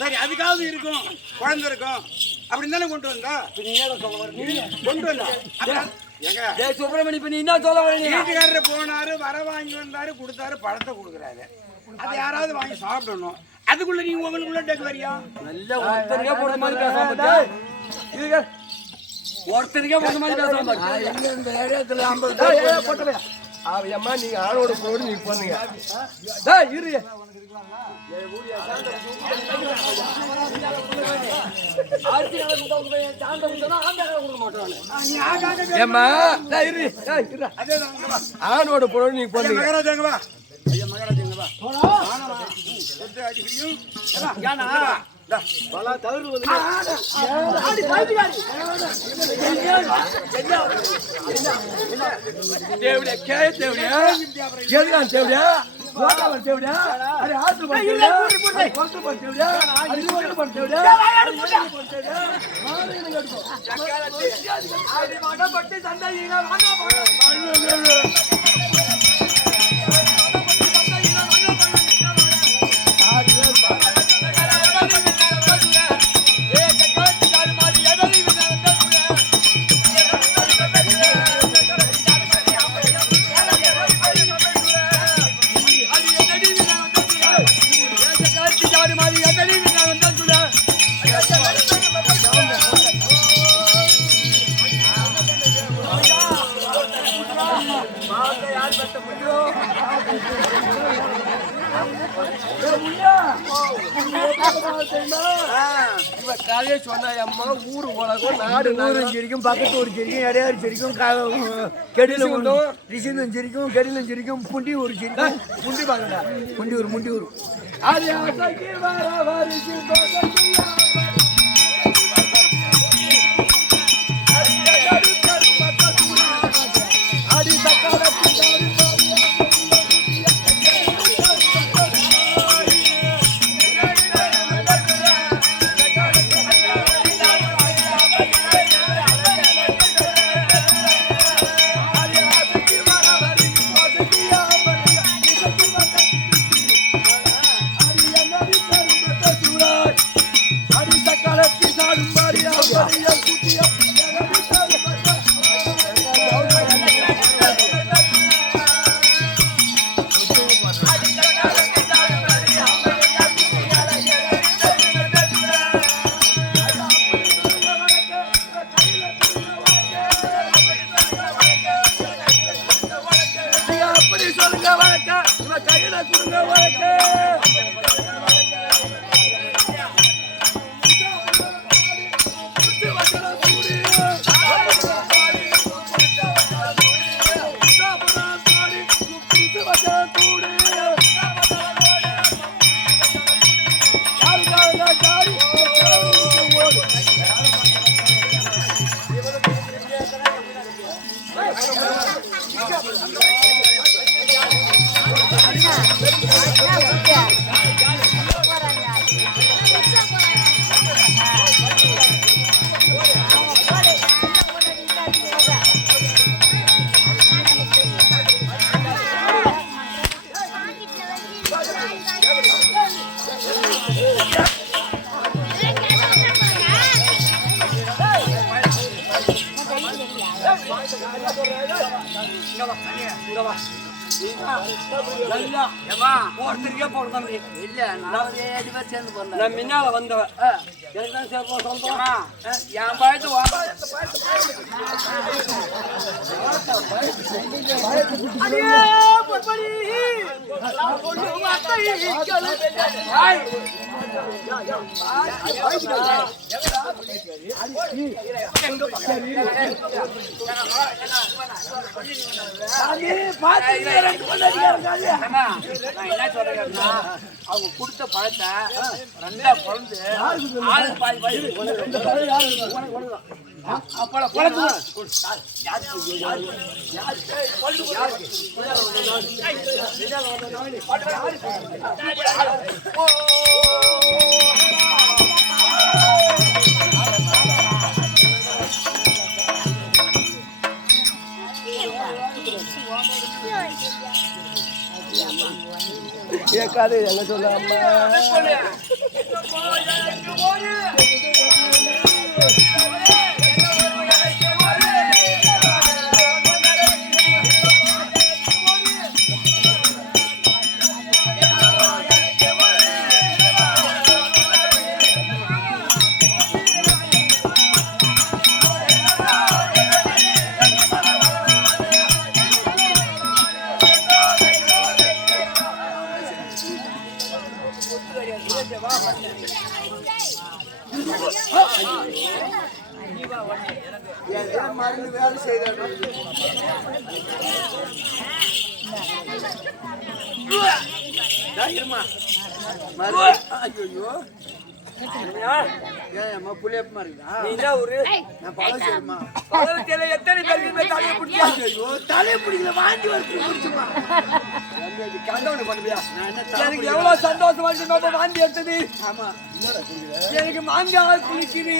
சரி, அதுக்காவது இருக்கும், குழந்தை இருக்கும் அப்படின்னு தானே கொண்டு வந்தா. கொண்டு வந்தா சுப்பிரமணி பண்ணி என்ன சொல்ல வீட்டுக்காரரு போனாரு, வர வாங்கி வந்தாரு, கொடுத்தாரு, பழத்தை கொடுக்குறாரு. அது யாராவது வாங்கி சாப்பிடணும். அதுக்குள்ள நீங்க உங்களுக்குள்ள டேக்கு வரியா? நல்ல ஒருத்தருக்கே போடுற மாதிரி பேசாம ஒருத்தருக்கே போடுற மாதிரி பேசாம இந்த ஏரியாத்துல 50 போட்டவே அம்மா நீங்க ஆளோட போடு நீ பண்ணுங்க. இரு ஆணோட போடு நீ பண்ணுங்க. சொன்னாயம்மா ஊரு உலகம் நாடு ஊரும் சிரிக்கும், பக்கத்து ஊர் சிரிக்கும், இடையாறு சிரிக்கும், கெடிலும் ரிசிந்தும் சிரிக்கும், கெடிலும் சிரிக்கும், புண்டி ஊர் சிரிக்கும். புண்டி பாருங்க, புண்டி ஊர் முண்டி ஊர். அது ஒருத்தருக்கே போடுதான் இல்ல நான் சேர்ந்து போறேன் நான் முன்னால வந்தவன் எனக்கு தான் சேர்ந்து சொல்றேன் என் பாயத்து அவங்க கொடுத்த பழத்தை ரெண்டா குழந்து கேட்காது எல்லாம் சொல்லாம மருந்து வேலை செய்த புளியப்பமா இருக்குதா எத்தனை பேருக்கு தலையை பிடிக்கல வாங்கி பிடிச்சுமா எனக்கு எவ்வளவு சந்தோஷமா இருக்கு வாந்தி எடுத்தது ஆமா எனக்கு மாங்காய் குளிக்குது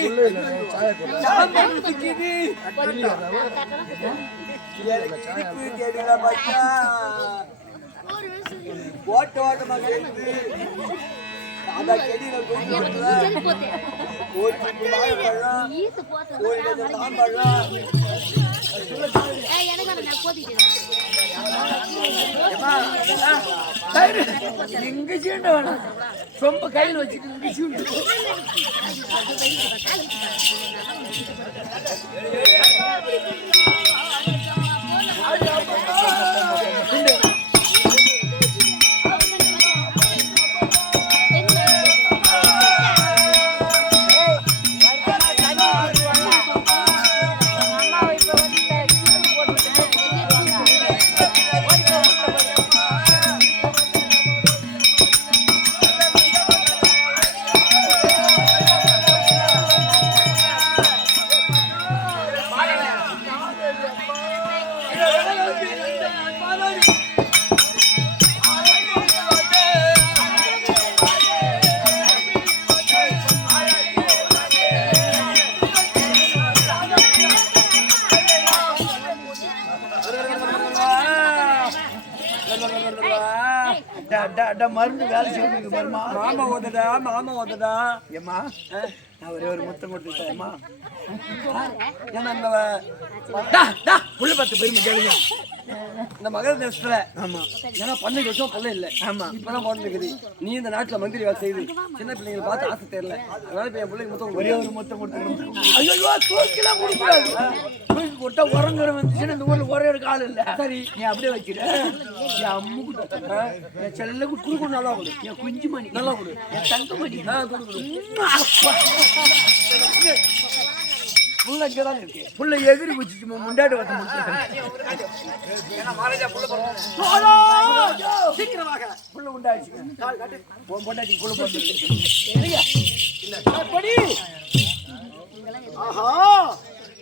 சாம்பார் குளிக்குது கேடுல பார்த்தா ஓட்ட ஓட்டமாக இருந்து அந்த செடியில எங்க சீண்ட வேணாம் ரொம்ப கையில் வச்சுட்டு மருந்து வேலை செய்யுங்க பாருமா. மாமா ஓதடா ஏம்மா நான் ஒரே ஒரு முத்தம் கொடுத்துட்டேம்மா. ஏன்னா இந்த புள்ள பத்து பெருமை கேளுங்க. இந்த மகர தேசத்துல ஆமா ஏன்னா 12 வருஷம் பிள்ளை இல்லை. ஆமா இப்பதான் பிறந்துக்குது. நீ இந்த நாட்டுல மந்திரி வேலை செய்து சின்ன பிள்ளைங்களை பார்த்து ஆசை தெரியல. அதனால இப்ப என் பிள்ளைக்கு மொத்தம் ஒரே ஒரு முத்தம் கொடுத்துருக்கோம். ஐயோ தூக்கிலாம் கொடுக்கூடாது. தூக்கி கொடுத்தா உரங்குற வந்துச்சுன்னா இந்த ஊர்ல ஒரே ஒரு கால் இல்லை. சரி நீ அப்படியே வச்சிரு. என் அம்முக்கு என் செல்ல குடுக்கு நல்லா கொடு. என் குஞ்சு மணி நல்லா கொடு. என் தங்க மணி புள்ள இங்கதான் இருக்கு. புள்ள எகிரி குச்சிச்சு முண்டாடி வந்து சீக்கிரமாக புள்ள உண்டாச்சு. பொண்டாட்டி புள்ள போட்டு ஆஹா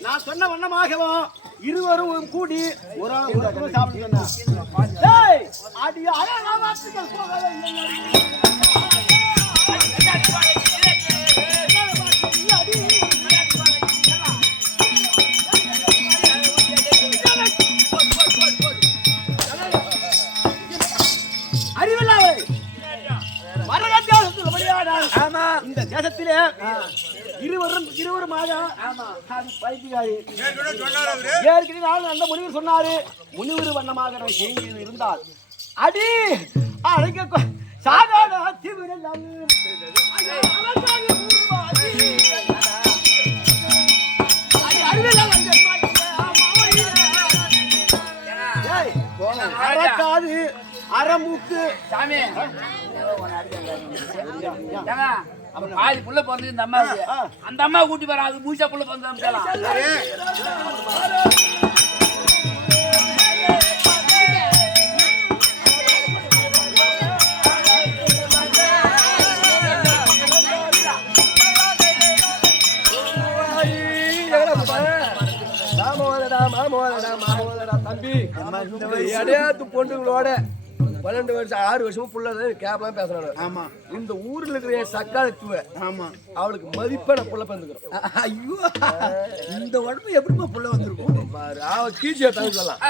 நான் சொன்ன வண்ணமாகவும் இருவரும் கூடி ஒரு சாப்பிட்டு இந்த தேசத்திலே இருவருமாக ஏற்கனவே நானும் அந்த முனிவர் சொன்னாரு. முனிவர் வண்ணமாக இருந்தால் அடி அழைக்க சாதாரண அறக்காது அறமுக்கு சாமி பாதி புள்ள பிறந்தது இந்த அம்மா. அந்த அம்மா கூட்டி போற அது மூச்சா புள்ள பிறந்தா தம்பி அடையாத்து பொண்ணுங்களோட 12 வருஷம் 6 வருஷமும் புள்ள கேப்லாம் பேசுறாங்க. ஆமா இந்த ஊர்ல இருக்கிற சக்காலத்துவ ஆமா அவளுக்கு மதிப்பா புள்ள பிறந்துக்கிறோம். ஐயோ இந்த உடம்பு எப்படிமா புள்ள வந்திருக்கும் பாரு அவ கீச்சியா தவிர்க்கலாம்.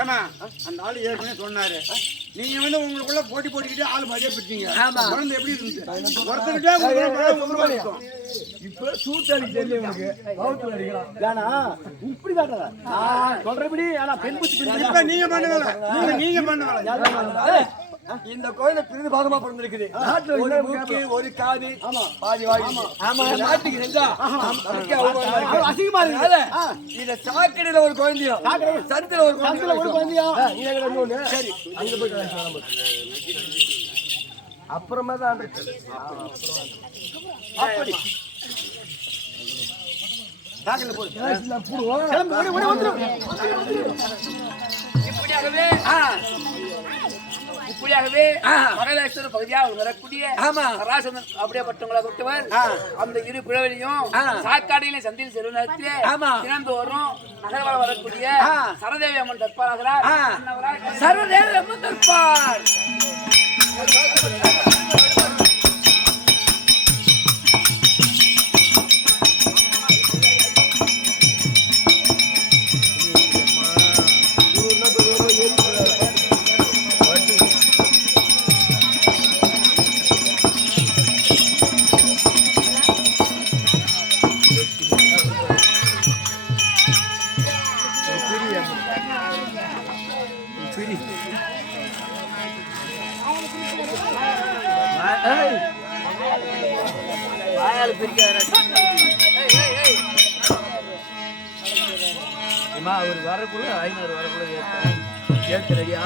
ஏமா அந்த ஆளு ஏற்கனவே சொன்னாரு நீங்க வந்து உங்களுக்குள்ள போட்டி போட்டுக்கிட்டு ஆளு மதியா பிடிச்சீங்க. குழந்தை எப்படி இருந்துச்சு ஒருத்தருக்கிட்டே இப்ப சூத்தாடி தெரியல உனக்கு பௌத்துல அடிக்கலாம். ஏன்னா இப்படி காட்டுறேன் சொல்றபடி. ஆனா பெண் புத்தி நீங்க பண்ணுங்க நீங்க பண்ணுங்க. இந்த கோயில பிரிந்து பாகமா பிறந்திருக்குது. ஒரு மூக்கு ஒரு காது பாதி வாய். ஆமா நாட்டுக்கு செஞ்சா அசிங்கமா இருக்கு. இத சாக்கடையில ஒரு குழந்தையும் சத்துல ஒரு குழந்தையும் சரி அங்க போயிட்டு அப்புறமா தான் அப்படி இப்படியாகவே மகாராஷ்டிர பகுதியாக வரக்கூடிய ராசந்தன் அப்படியேப்பட்டவங்களை விட்டவர் அந்த இரு பிழவரையும் சாக்காடையில சந்தையில் செல்வ நேரத்திலே தினந்தோறும் நகர்வலம் வரக்கூடிய சரதேவி அம்மன் தற்பாராகிறார். சரதேவி அம்மன் தற்பார் அவர் வரக்குள்ள 500 வரக்குள்ள ஏற்க ரெடியா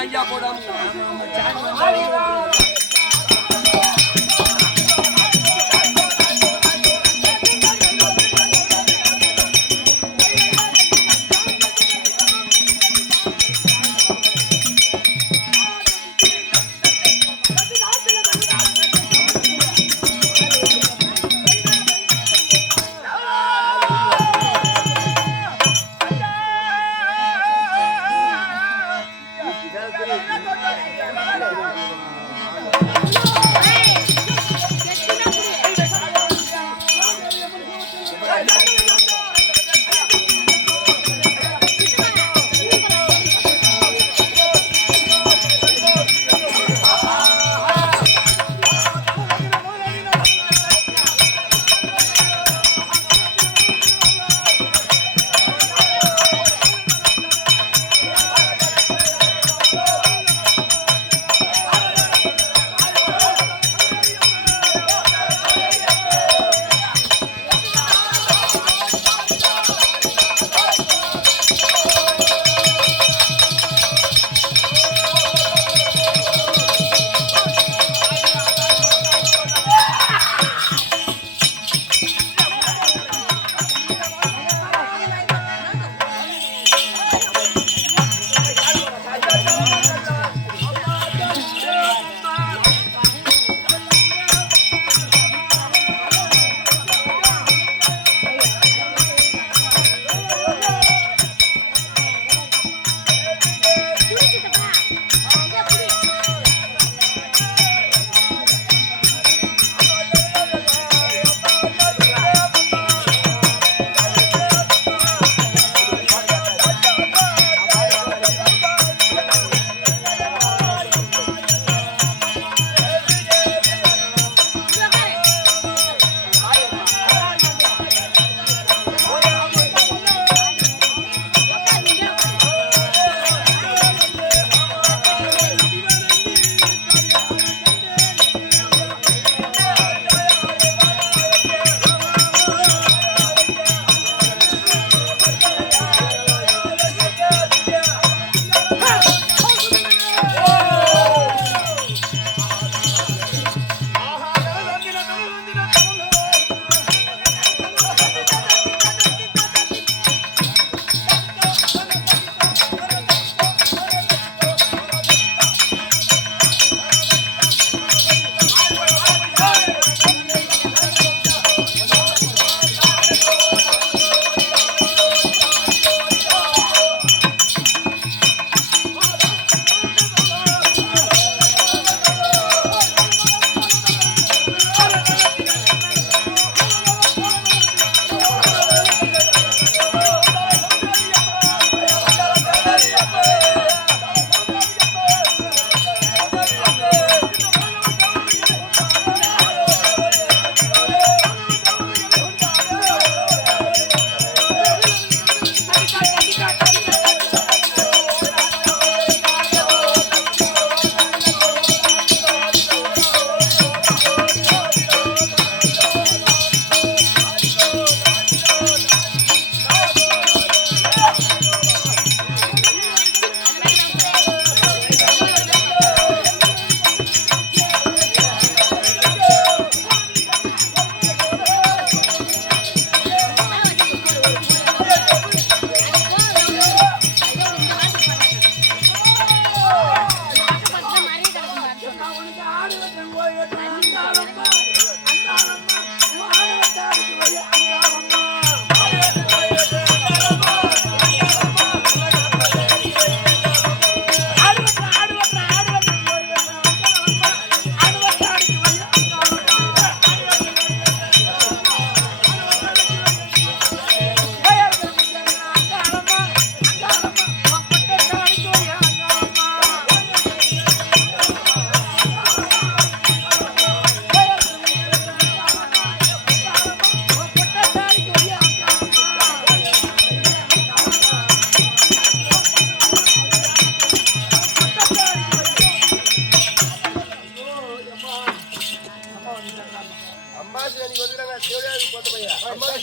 ஐயா போடாம Gracias.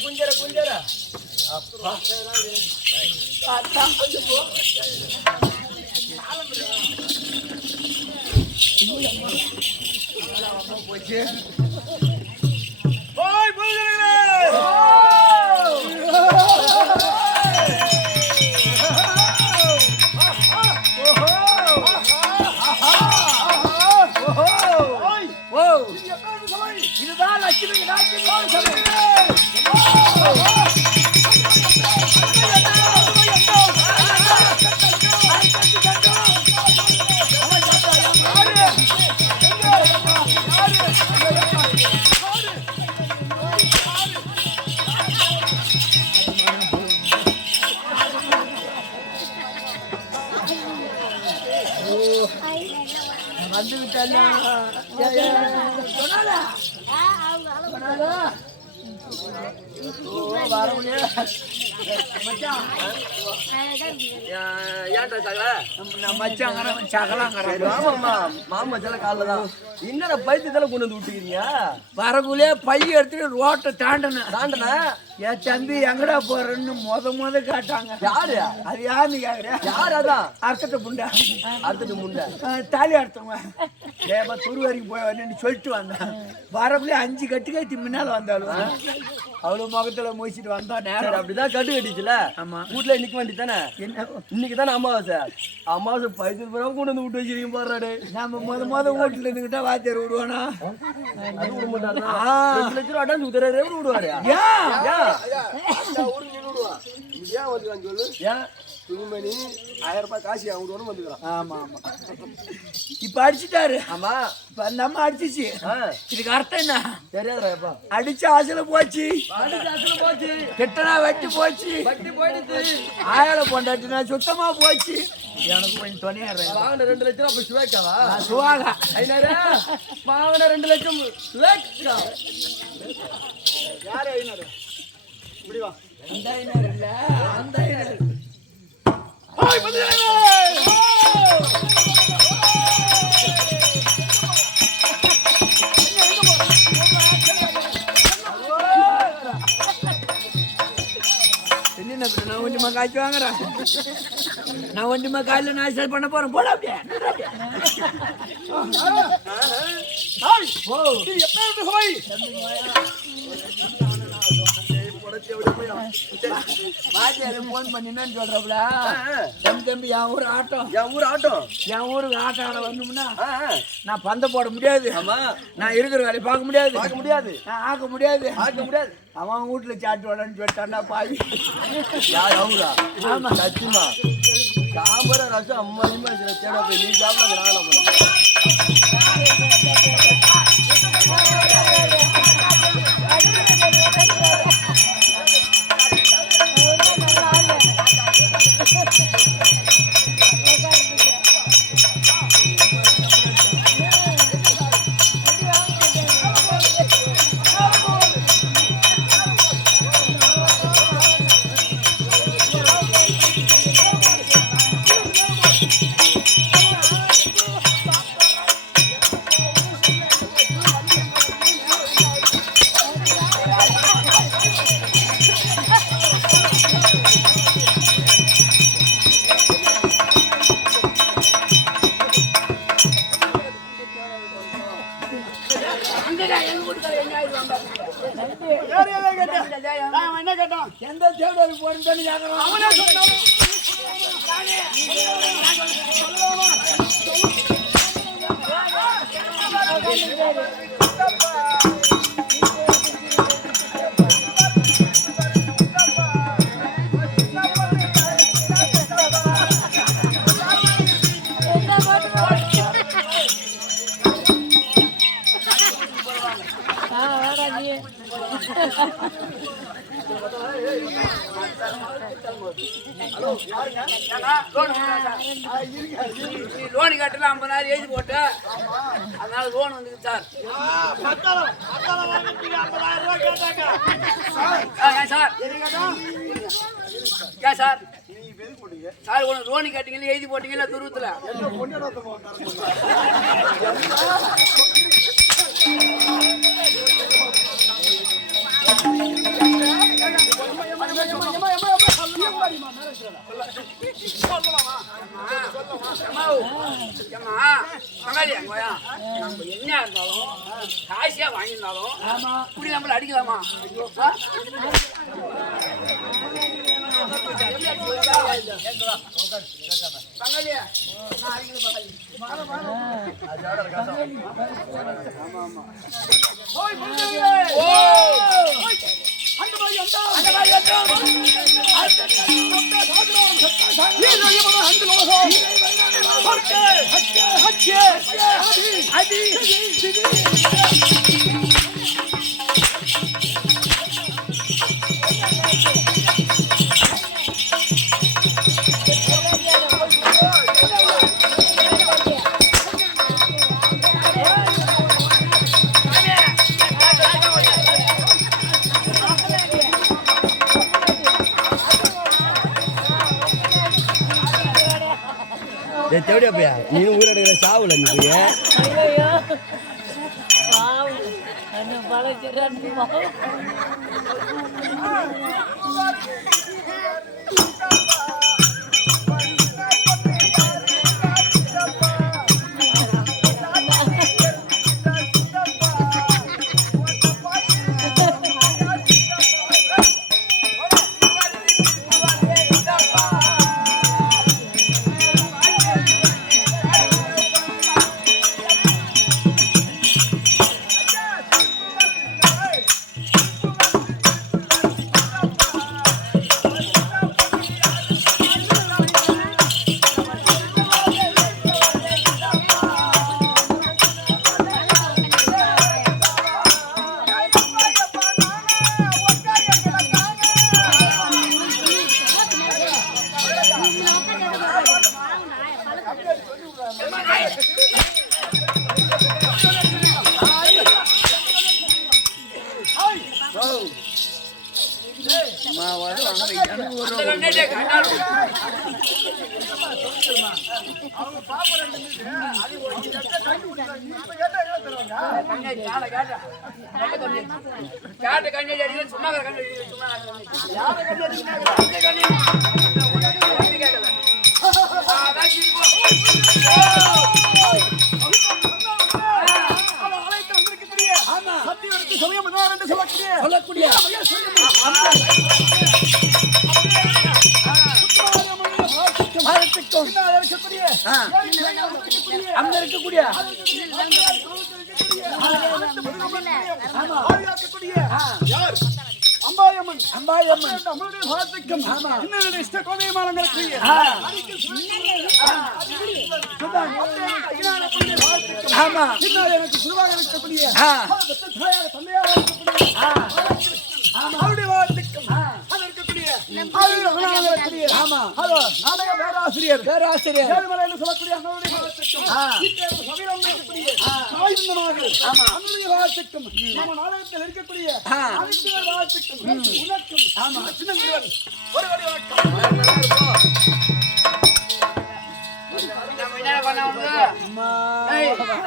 குஞ்சர குஞ்சர போச்சு போய் போகிறே இதுதான் லட்சுமி வந்து விட்டால வர முடியாது ஏன்டா சகல மச்சாங்கிற சகலாங்கிற மாமச்சால காலில் தான் என்னடா பைத்தியத்தில் கொண்டு வந்து விட்டுக்கிறீங்க வரக்குள்ளே பைய எடுத்துட்டு ரோட்டை தாண்டன என் தம்பி எங்கடா போறேன்னு முத காட்டாங்க யாரு அது யாருன்னு கேக்குறேன் யார் அதான் அர்த்தத்தை புண்டா முண்டை தாலி அர்த்தவங்க ஏப்பா துரு வரைக்கும் போய் வரேன்னு சொல்லிட்டு வந்தேன் வரக்குள்ளே 5 கட்டு கட்டி முன்னால வந்தாலும் அவ்வளவு முகத்துல முடிச்சிட்டு வந்தா நேரம் அப்படிதான் கட்டு கட்டிச்சுல ஆமா வீட்டுல நிக்க வேண்டி தானே என்ன இன்னைக்கு தானே அமாவாசை பைத்தியம் பூரா கொண்டு வந்து விட்டு வச்சிருக்கீங்க பாடுறாரு நம்ம முத வீட்டுல இருந்துகிட்டா வாத்தியார் விடுவானா அது விட மாட்டாரு 2 லட்சம் ரூபா அட்வான்ஸ் உத்தரவு விடுவாரு துணிமணி 1000 ரூபாய் காசு அவங்க வந்துக்கிறான் ஆமா இப்ப அடிச்சுட்டாரு ஆமா இப்ப அந்த அம்மா அடிச்சிச்சு இதுக்கு அர்த்தம் என்ன தெரியாதுப்பா அடிச்ச ஆசையில போச்சு திட்டனா வெட்டி போச்சு ஆயில பொண்டாட்டினா சுத்தமா போச்சு எனக்கு கொஞ்சம் துணையா வாங்கின 2 லட்சம் அப்ப சுவேக்காவா சுவாகா வாங்கின 2 லட்சம் சுவேக்கா யாரு ஐநூறு இப்படி வா அந்த ஐநூறு இல்ல அந்த ஐநூறு நான் ஒண்டிமா காய்ச்சி வாங்குறேன் நான் ஒண்டிமா காயில நான் ஸ்டார்ட் பண்ண போறேன் போட அப்படியே போன் பண்ணினான்னு சொல்றப்பல தம்பி என் ஊர் ஆட்டம் என் ஊருக்கு ஆட்டம் ஆட வரணும்னா நான் பந்த போட முடியாது நான் இருக்கிற வேலையை பார்க்க முடியாது நான் ஆக்க முடியாது அவன் வீட்டுல சாட்டு வரன்னு சொல்லிட்டான்டா பாவி அவரா ஆமா சத்தியமா சாம்பார ரசம் அம்மா தேட போய் நீ சாப்பிட எந்த தேவடாரு போறேன்னு கேட்கறான் அவனே சொன்னான் லோன் கட்டல 50,000 எழுதி போட்டு அதனால லோன் வந்து சார் சார் சார் சார் ஒன்று லோனி கட்டிங்கன்னு எழுதி போட்டீங்கல்ல துருவத்துல நம்ம என்ன இருந்தாலும் காசியா வாங்கியிருந்தாலும் இப்படி நம்மள அடிக்கலாமா? தேவையா நீனும் ஊரடுக்கிற சாவுல நீ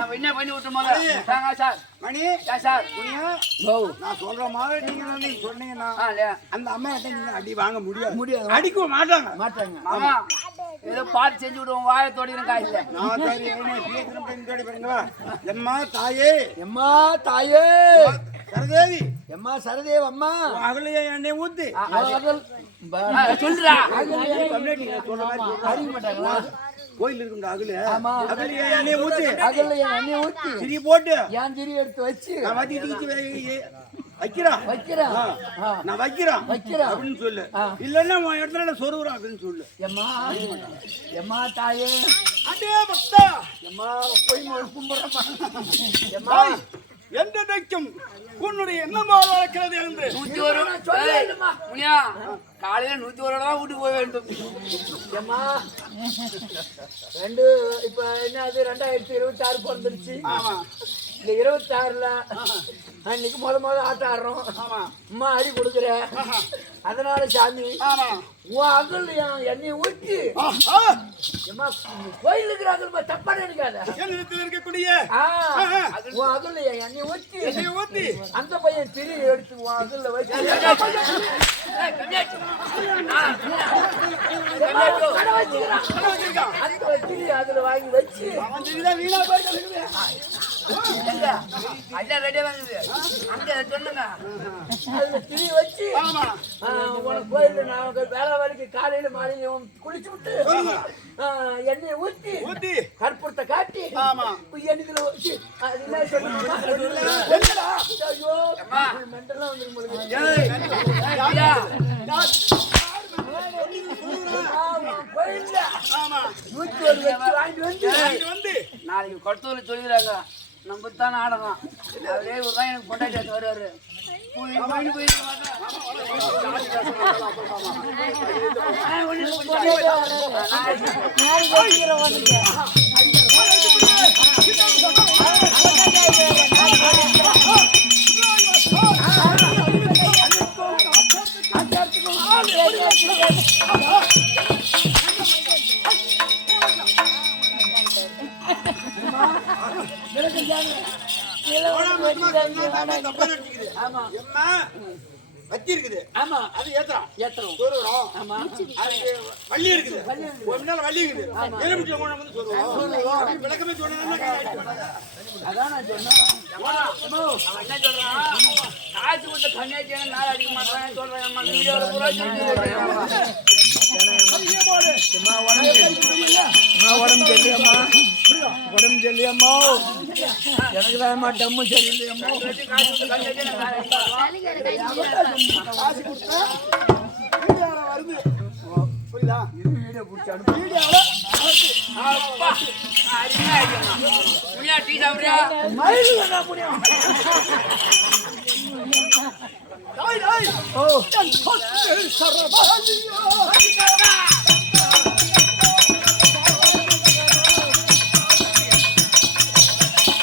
போய் என்ன பண்ணி விட்டுருமா சார் மணி சார் நான் சொல்ற மாதிரி நீங்க சொன்னீங்கன்னா அந்த அம்மா கிட்ட நீங்க அடி வாங்க முடியாது அடிக்க மாட்டாங்க ஆமா ஏதோ பாட்டு செஞ்சு விடுவோம் வாயை தோடிடும் காயில்ல நான் தோடி பாருங்க எம்மா தாயே சரதேவி எம்மா சரதேவ் அம்மா அகலையே எண்ணெய் ஊத்து சொல்றா அறிய மாட்டாங்களா? கோயில் இருக்குங்க அகலையே எண்ணெய் ஊத்து எண்ணெய் ஊத்தி திரி போட்டு ஏன் திரி எடுத்து வச்சு நான் வைக்கிறேன் அப்படின்னு சொல்லு இல்லன்னா உன் இடத்துல சொருகுறோம் அப்படின்னு சொல்லு எம்மா தாயே அடே பக்தா எம்மா போய் கும்பிடுறமா எம்மா என்றைக்கும் உன்னுடைய எண்ணமா இருக்கிறது என்று 101 முனியா காலையில 101 தான் வீட்டுக்கு போக வேண்டும். எம்மா ரெண்டு இப்ப என்ன அது 2026 பிறந்துருச்சு. இந்த 26ல அன்னைக்கு முத ஆட்டம் ஆடுறோம். அம்மா அடி கொடுக்குற, அதனால சாமி உன் அகல் எண்ணெய் ஊற்றி கோயில் இருக்கிற அகல் தப்பா நினைக்காத. உன் அகல் எண்ணெய் ஊற்றி அந்த பையன் திரி எடுத்து உன் அகல்ல வச்சு அந்த திரி அதுல வாங்கி வச்சு திரி வச்சு உனக்கு கோயில நான் வேலை வரைக்கு காலையில மாலையும் குளிச்சு விட்டு எண்ணெயை ஊத்தி கற்பூரத்தை காட்டி எண்ணெய்ல வச்சு ஐயோ மெண்டெல்லாம் வந்து நாளைக்கு கொட்டூர்ல சொல்லிடுறாங்க நம்ம தான் ஆடணும். அவரே ஒரு தான் எனக்கு கொண்டாடி வருவாரு. வச்சி இருக்குது. அது ஏத்துறோம் சொருவோம். வள்ளி இருக்குது, முன்னால வள்ளி இருக்குது. எலுமிச்சை கொண்டு வந்து சொருவோம். விளக்கமே சொன்னா அதான் நான் சொன்னேன். அவன் என்ன சொல்றான், காசு கொடுத்த கன்னியாச்சி நாள் அடிக்க மாட்டான் சொல்றேன். உடம்பு சரியில்லையம்மா, எனக்கு தான் டம்மு சரியில்லையம்மா. வருது புரியுதா? வீடியோ பிடிச்சி அனுப்பி டீ சாப்பிடுறியா? ஓ